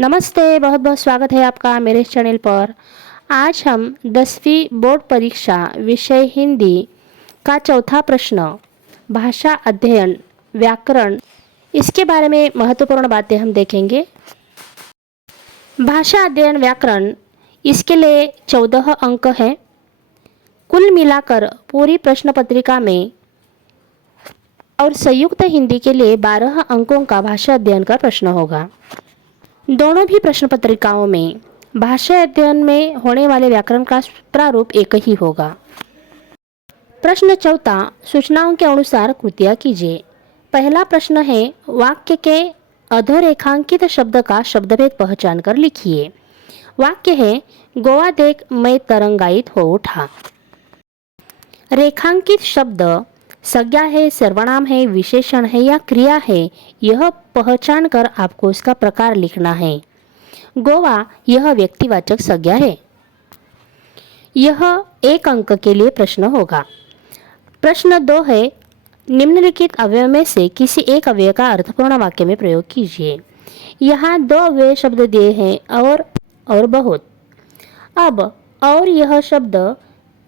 नमस्ते, बहुत बहुत स्वागत है आपका मेरे इस चैनल पर। आज हम 10वीं बोर्ड परीक्षा विषय हिंदी का चौथा प्रश्न भाषा अध्ययन व्याकरण इसके बारे में महत्वपूर्ण बातें हम देखेंगे। भाषा अध्ययन व्याकरण इसके लिए 14 अंक हैं। कुल मिलाकर पूरी प्रश्न पत्रिका में और संयुक्त हिंदी के लिए 12 अंकों का भाषा अध्ययन का प्रश्न होगा। दोनों भी प्रश्न पत्रिकाओं में भाषा अध्ययन में होने वाले व्याकरण का प्रारूप एक ही होगा। प्रश्न चौथा, सूचनाओं के अनुसार कृतियाँ कीजिए। पहला प्रश्न है, वाक्य के अधोरेखांकित शब्द का शब्दभेद पहचान कर लिखिए। वाक्य है, गोवा देख मैं तरंगायित हो उठा। रेखांकित शब्द संज्ञा है, सर्वनाम है, विशेषण है या क्रिया है, यह पहचान कर आपको उसका प्रकार लिखना है। गोवा यह व्यक्तिवाचक संज्ञा है। यह 1 अंक के लिए प्रश्न होगा। प्रश्न 2 है, निम्नलिखित अव्यय में से किसी एक अव्यय का अर्थपूर्ण वाक्य में प्रयोग कीजिए। यहाँ 2 अव्यय शब्द दिए हैं, और बहुत। अब और यह शब्द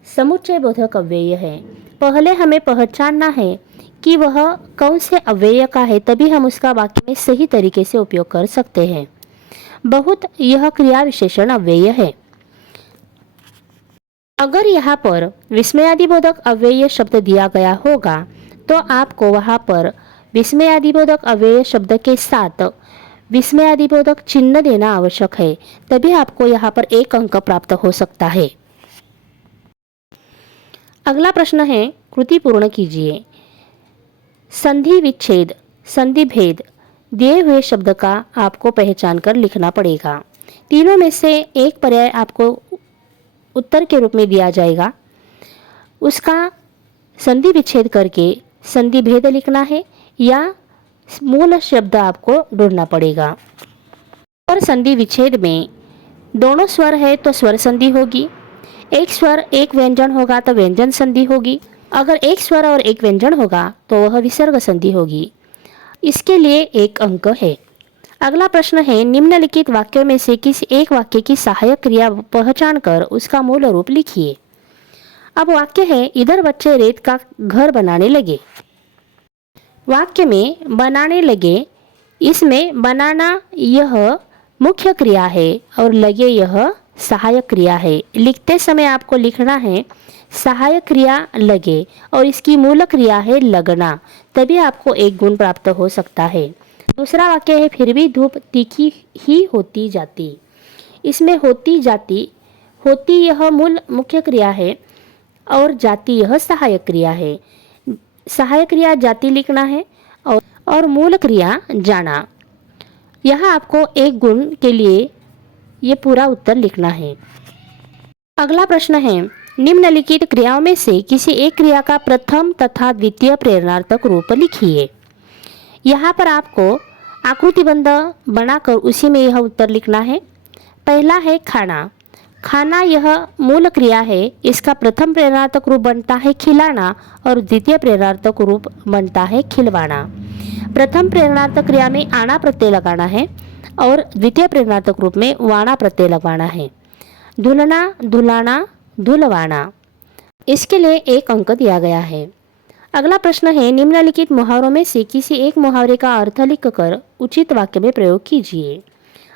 समुच्चय बोधक अव्यय है। पहले हमें पहचानना है कि वह कौन से अव्यय का है, तभी हम उसका वाक्य में सही तरीके से उपयोग कर सकते हैं। बहुत यह क्रिया विशेषण अव्यय है। अगर यहाँ पर विस्मयादिबोधक अव्यय शब्द दिया गया होगा तो आपको वहाँ पर विस्मयादिबोधक अव्यय शब्द के साथ विस्मयादिबोधक चिन्ह देना आवश्यक है, तभी आपको यहाँ पर 1 अंक प्राप्त हो सकता है। अगला प्रश्न है, कृति पूर्ण कीजिए। संधि विच्छेद, संधि भेद दिए हुए शब्द का आपको पहचान कर लिखना पड़ेगा। तीनों में से एक पर्याय आपको उत्तर के रूप में दिया जाएगा, उसका संधि विच्छेद करके संधि भेद लिखना है या मूल शब्द आपको ढूंढना पड़ेगा। और संधि विच्छेद में दोनों स्वर है तो स्वर संधि होगी, एक स्वर एक व्यंजन होगा तो व्यंजन संधि होगी, अगर एक स्वर और एक व्यंजन होगा तो वह विसर्ग संधि होगी। इसके लिए 1 अंक है। अगला प्रश्न है, निम्नलिखित वाक्यों में से किसी एक वाक्य की सहायक क्रिया पहचान कर उसका मूल रूप लिखिए। अब वाक्य है, इधर बच्चे रेत का घर बनाने लगे। वाक्य में बनाने लगे, इसमें बनाना यह मुख्य क्रिया है और लगे यह सहायक क्रिया है। लिखते समय आपको लिखना है सहायक क्रिया लगे और इसकी मूल क्रिया है लगना, तभी आपको 1 गुण प्राप्त हो सकता है। दूसरा वाक्य है, फिर भी धूप तीखी ही होती जाती। इसमें होती जाती, होती यह मूल मुख्य क्रिया है और जाती यह सहायक क्रिया है। सहायक क्रिया जाती लिखना है और मूल क्रिया जाना। यहाँ आपको 1 गुण के लिए ये पूरा उत्तर लिखना है। अगला प्रश्न है, निम्नलिखित क्रियाओं में से किसी एक क्रिया का प्रथम तथा द्वितीय प्रेरणार्थक रूप लिखिए। यहाँ पर आपको आकृतिबंध बनाकर उसी में यह उत्तर लिखना है। पहला है खाना। खाना यह मूल क्रिया है, इसका प्रथम प्रेरणार्थक रूप बनता है खिलाना और द्वितीय प्रेरणार्थक रूप बनता है खिलवाना। प्रथम प्रेरणार्थक क्रिया में आना प्रत्यय लगाना है और द्वितीय प्रेरणार्थक रूप में वाणा प्रत्यय लगवाना है। धुलना, धुलाना, धुलवाना, इसके लिए 1 अंक दिया गया है। अगला प्रश्न है, निम्नलिखित मुहावरों में से किसी एक मुहावरे का अर्थ लिखकर उचित वाक्य में प्रयोग कीजिए।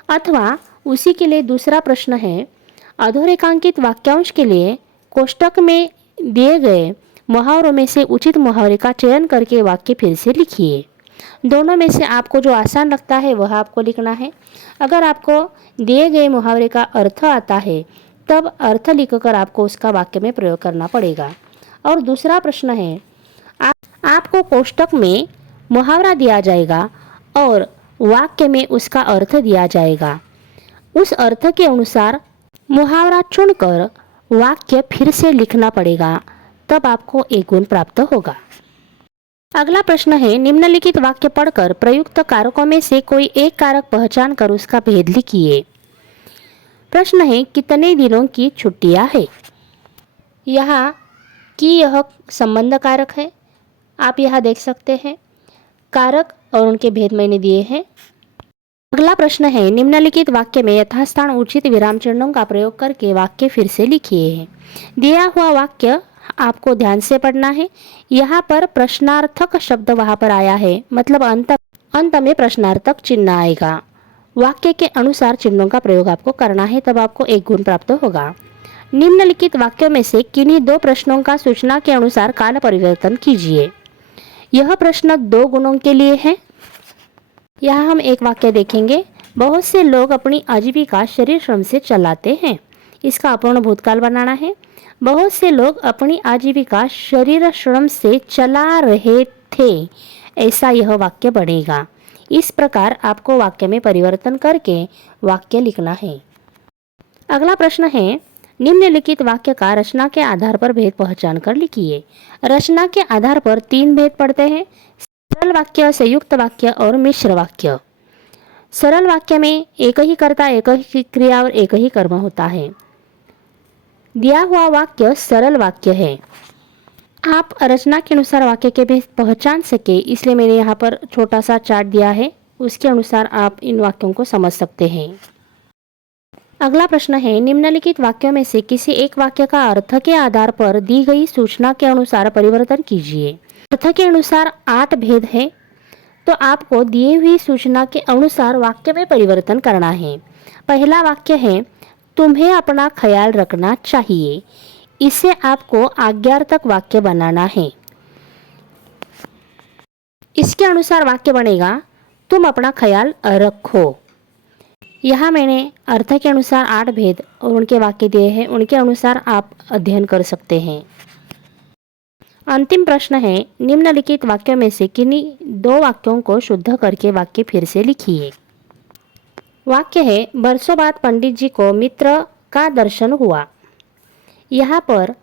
अथवा उसी के लिए दूसरा प्रश्न है, अधोरेखांकित वाक्यांश के लिए कोष्टक में दिए गए मुहावरों में से उचित मुहावरे का चयन करके वाक्य फिर से लिखिए। दोनों में से आपको जो आसान लगता है वह आपको लिखना है। अगर आपको दिए गए मुहावरे का अर्थ आता है तब अर्थ लिखकर आपको उसका वाक्य में प्रयोग करना पड़ेगा। और दूसरा प्रश्न है, आपको कोष्टक में मुहावरा दिया जाएगा और वाक्य में उसका अर्थ दिया जाएगा। उस अर्थ के अनुसार मुहावरा चुनकर वाक्य फिर से लिखना पड़ेगा, तब आपको 1 गुण प्राप्त होगा। अगला प्रश्न है, निम्नलिखित वाक्य पढ़कर प्रयुक्त कारकों में से कोई एक कारक पहचान कर उसका भेद लिखिए। प्रश्न है, कितने दिनों की छुट्टियां है। यहाँ की यह संबंध कारक है, आप यहाँ देख सकते हैं। कारक और उनके भेद मैंने दिए हैं। अगला प्रश्न है, निम्नलिखित वाक्य में यथास्थान उचित विराम चिन्हों का प्रयोग करके वाक्य फिर से लिखिए। दिया हुआ वाक्य आपको ध्यान से पढ़ना है। यहाँ पर प्रश्नार्थक शब्द वहाँ पर आया है, मतलब अंत में प्रश्नार्थक चिन्ह आएगा। वाक्य के अनुसार चिन्हों का प्रयोग आपको करना है, तब आपको 1 गुण प्राप्त होगा। निम्नलिखित वाक्यों में से किन्हीं 2 प्रश्नों का सूचना के अनुसार काल परिवर्तन कीजिए। यह प्रश्न 2 गुणों के लिए है। यहाँ हम एक वाक्य देखेंगे, बहुत से लोग अपनी आजीविका शरीर श्रम से चलाते हैं। इसका अपूर्ण भूतकाल बनाना है। बहुत से लोग अपनी आजीविका शरीर श्रम से चला रहे थे, ऐसा यह वाक्य बनेगा। इस प्रकार आपको वाक्य में परिवर्तन करके वाक्य लिखना है। अगला प्रश्न है, निम्नलिखित वाक्य का रचना के आधार पर भेद पहचान कर लिखिए। रचना के आधार पर 3 भेद पड़ते हैं, सरल वाक्य, संयुक्त वाक्य और मिश्र वाक्य। सरल वाक्य में एक ही कर्ता, एक ही क्रिया और एक ही कर्म होता है। दिया हुआ वाक्य सरल वाक्य है। आप रचना के अनुसार वाक्य के भेद पहचान सके, इसलिए मैंने यहाँ पर छोटा सा चार्ट दिया है, उसके अनुसार आप इन वाक्यों को समझ सकते हैं। अगला प्रश्न है, निम्नलिखित वाक्यों में से किसी एक वाक्य का अर्थ के आधार पर दी गई सूचना के अनुसार परिवर्तन कीजिए। अर्थ के अनुसार 8 भेद है, तो आपको दिए हुई सूचना के अनुसार वाक्य में परिवर्तन करना है। पहला वाक्य है, तुम्हें अपना ख्याल रखना चाहिए। इसे आपको आज्ञार्थक वाक्य बनाना है। इसके अनुसार वाक्य बनेगा, तुम अपना ख्याल रखो। यहाँ मैंने अर्थ के अनुसार 8 भेद और उनके वाक्य दिए हैं, उनके अनुसार आप अध्ययन कर सकते हैं। अंतिम प्रश्न है, निम्नलिखित वाक्यों में से किन्हीं 2 वाक्यों को शुद्ध करके वाक्य फिर से लिखिए। वाक्य है, बरसों बाद पंडित जी को मित्र का दर्शन हुआ। यहाँ पर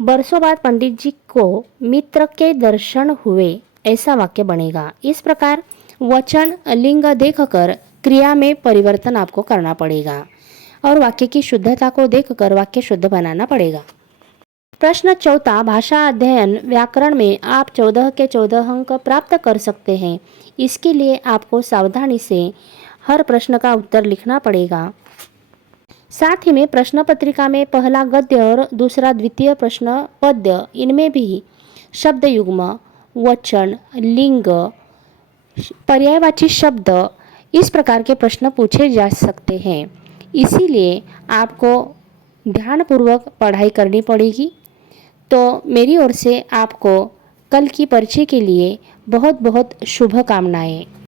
बरसों बाद पंडित जी को मित्र के दर्शन हुए, ऐसा वाक्य बनेगा। इस प्रकार वचन लिंग देखकर क्रिया में परिवर्तन आपको करना पड़ेगा और वाक्य की शुद्धता को देखकर वाक्य शुद्ध बनाना पड़ेगा। प्रश्न 4, भाषा अध्ययन व्याकरण में आप 14 के 14 अंक प्राप्त कर सकते हैं। इसके लिए आपको सावधानी से हर प्रश्न का उत्तर लिखना पड़ेगा। साथ ही में प्रश्न पत्रिका में पहला गद्य और दूसरा द्वितीय प्रश्न पद्य, इनमें भी शब्द युग्म, वचन, लिंग, पर्यायवाची शब्द, इस प्रकार के प्रश्न पूछे जा सकते हैं। इसीलिए आपको ध्यानपूर्वक पढ़ाई करनी पड़ेगी। तो मेरी ओर से आपको कल की परीक्षा के लिए बहुत बहुत शुभकामनाएं।